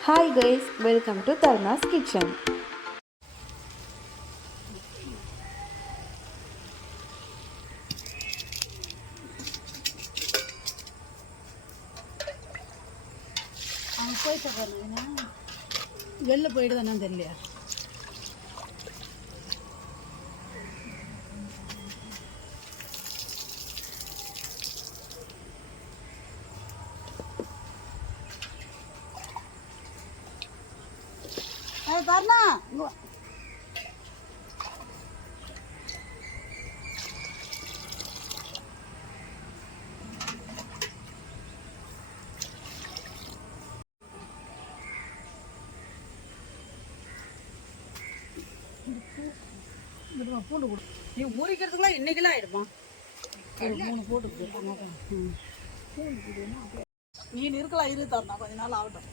Hi guys welcome to Tharna's kitchen போயிட்டு போயிட்ட வெளில போயிட்டு தானே தெரியலையா? பூண்டு கொடு. நீ ஊறிக்கிறதுக்குலாம் இன்னைக்கெல்லாம் ஆயிடுமா மூணு போட்டு. பூண்டு. மீன் இருக்கலாம் இரு தரணும் கொஞ்ச நாள் ஆகட்டும்.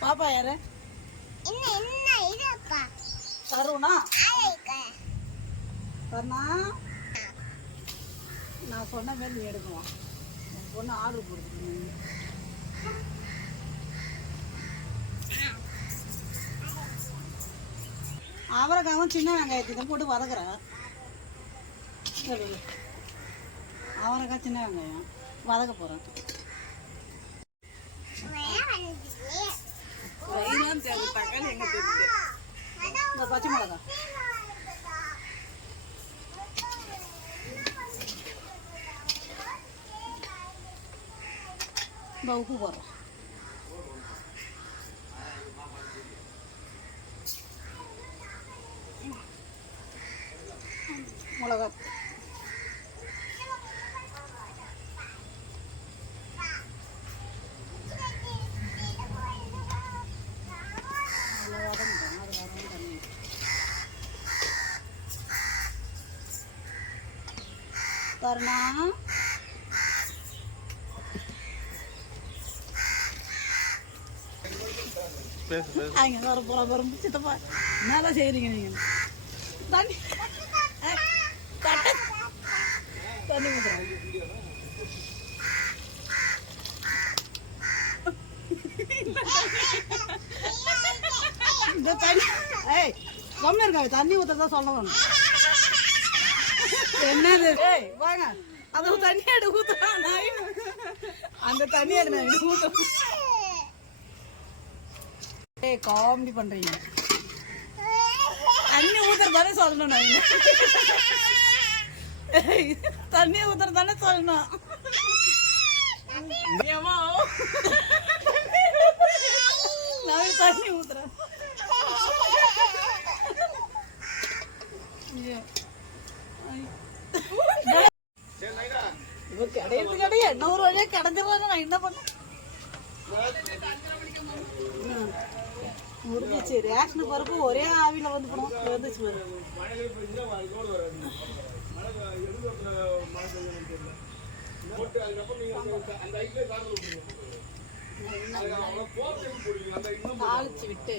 பாப்பா? யாரு? தருணா? கருணா நான் சொன்ன மாதிரி நீ எடுக்கணும் என் பொண்ணு ஆர்டர் கொடுத்துருக்கீங்க அவரைக்காவும் சின்ன வெங்காயத்தை தான் போட்டு வதக்குறேன் சரி அவரைக்காய் சின்ன வெங்காயம். வதக்க போகிறேன் தக்காளி எங்கே தெரியுது இந்த பச்சை மிளகா இந்த உப்பு போடுறோம் மிளகா அதில் வதங்கிட்டோம் அது வதங்க தண்ணி கருணா அங்க வர போற வரும் சித்தப்பா. என்னடா செய்றீங்க நீங்க? தண்ணி தண்ணி இந்த தண்ணி ஏய் கம்மி இருக்காங்க தண்ணி ஊத்துறதா சொல்லணும் என்னது? வாங்க. அது தண்ணி எடு ஊத்துறான் அந்த தண்ணி எடு நான் ஊத்துறேன். ஏய் காமெடி பண்றீங்க. தண்ணி ஊத்துற தானே சொல்லணும் நான். தண்ணி ஊத்துற தானே சொல்லணும் நான் தண்ணி ஊத்துறேன். ஐயோ. இவ கிடையாது கிடையாது என்ன ஒரு வழியா கிடைஞ்சிடலாம் நான் என்ன பண்ண முடிஞ்சிச்சு ரேஷன் பருப்பு ஒரே ஆவியில் வந்து போனோம் வந்துச்சு பாரு தாளிச்சு விட்டு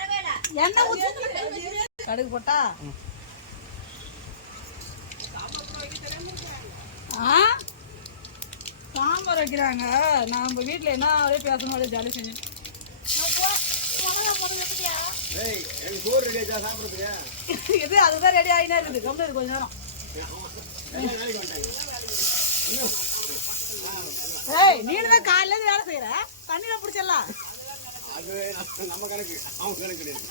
கடுகு போட்டா? ஆ? சாம்பார் வைக்கிறாங்க. நம்ம வீட்டில் என்ன ஒரே பேசணும் ஒரே ஜாலி செஞ்சு இது அதுதான் ரெடி ஆகினா இருக்குது. கம்மி இருக்கு கொஞ்ச நேரம். ஏய் நீ தான் காலையில வேலை செய்யற தண்ணியில பிடிச்சிடலாம். அது நம்ம கணக்கு அவங்க கணக்கு கிடையாது.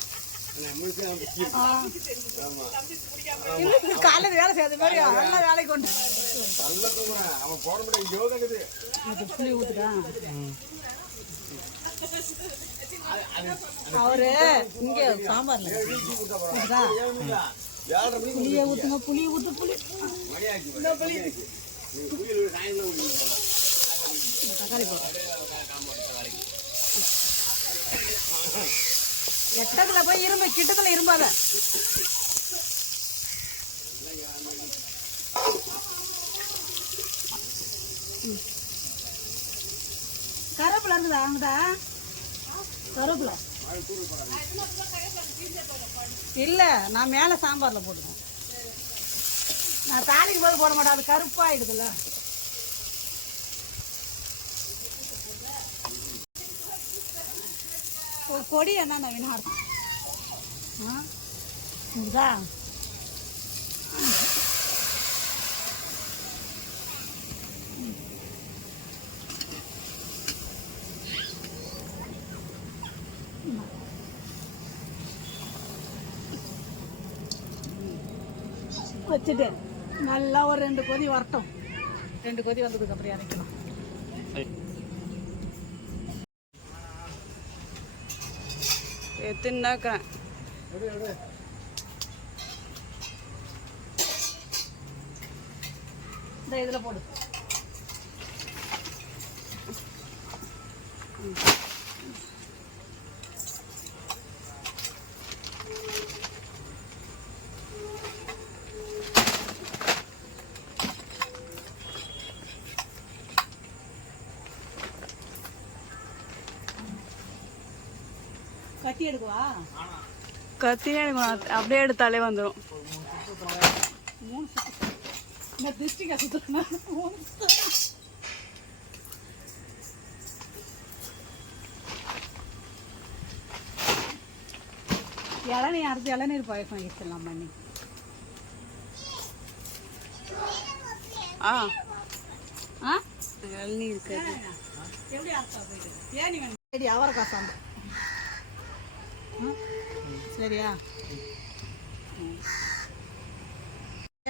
காலையில் வேலை செய்யாத மாதிரி நல்லா வேலைக்கு கொண்டு நல்ல தூங்குறான் அவன் போட முடியாது யோகா அது புளி ஊத்துட்டான் அவரு இங்க சாம்பார்ல. புளிய ஊத்துங்க புளி ஊத்து புளி. தக்காளி போடுறேன் எட்டத்துல போய் இரும்பு கிட்டத்துல இரும்பாத ம். கருவேப்பிலை இருக்குதா அங்கதா கருவேப்பிலை. இல்ல நான் மேல சாம்பார்ல போட்டுக்கேன் நான் தாளிக்கு போது போட மாட்டேன் அது கருப்பாயிடுதுல்ல. ஒரு கொடி என்ன நவீன ஆ? இதா வச்சுட்டு நல்லா ஒரு ரெண்டு கொதி வரட்டும். ரெண்டு கொதி வந்ததுக்கு அப்புறம் இறக்கலாம் எத்துனாக்கிறேன் இந்த இதில் போடு கத்தி எடுக்குவா? கத்தினே எனக்கு அப்படியே எடுத்தாலே வந்துடும் மூணு சுத்து. இந்த திருஷ்டிக்கா சுத்தணும் மூணு. இளநீர் அறுத்து இளநீர் பாயசம் வச்சிடலாம் பண்ணி ஆ. ஆ? இளநீ இருக்காது. எப்படி அர்த்தம் போயிட்டு ஏன் நீ வேணும்? சரி அவரைக்காய் சாம்பார்? சரியா.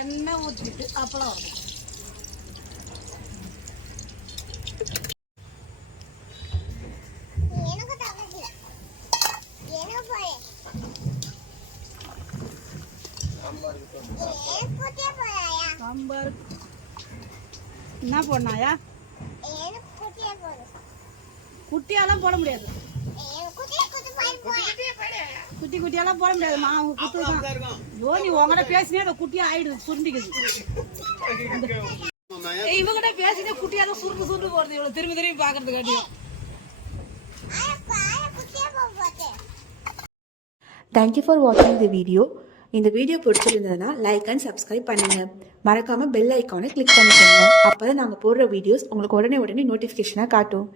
எண்ணெய் ஊற்றிட்டு அப்பளம் வரும் சாம்பார். என்ன போடணாயா குட்டியாலாம் போட முடியாது. குட்டி குட்டியெல்லாம் போட முடியாது மாவு குத்து தான் ஐயோ நீ உங்ககிட்ட பேசினே அந்த குட்டியா ஆயிடுது சுருண்டிக்குது. இவங்கிட்ட பேசினே குட்டியா தான் சுருண்டு சுருண்டு போறது இவ்வளவு திரும்பி திரும்பி பாக்குறது கட்டியும் தேங்க்யூ ஃபார் வாட்சிங் தி வீடியோ இந்த வீடியோ பிடிச்சிருந்ததுன்னா லைக் அண்ட் சப்ஸ்கிரைப் பண்ணுங்கள் மறக்காமல் பெல் ஐக்கானை கிளிக் பண்ணிக்கோங்க. அப்போ தான் நாங்கள் போடுற வீடியோஸ் உங்களுக்கு உடனே உடனே நோட்டிஃபிகேஷனாக காட்டும்.